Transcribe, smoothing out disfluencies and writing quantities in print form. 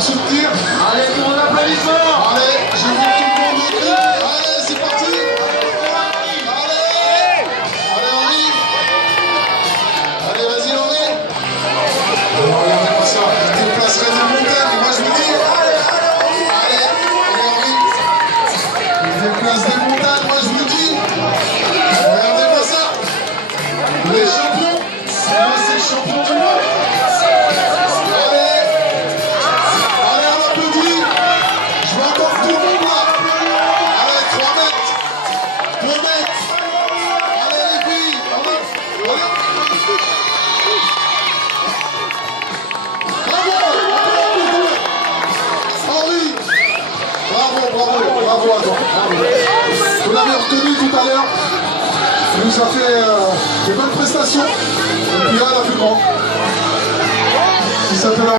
le soutenir. Allez, pour l'applaudissement. Allez, je veux tout le monde au cri. Allez, c'est parti. Allez, Henri. Allez, vas-y, Henri. Regardez comme ça, il déplacerait des montagnes. Moi, je vous dis, allez, Henri. Il déplace des montagnes, moi, je vous dis. Regardez-moi ça. Les champions. Moi, c'est le champion du monde. Bravo à toi. Vous l'avez reconnu tout à l'heure. Il nous a fait des bonnes prestations. Et puis là, la plus grande. Si ça te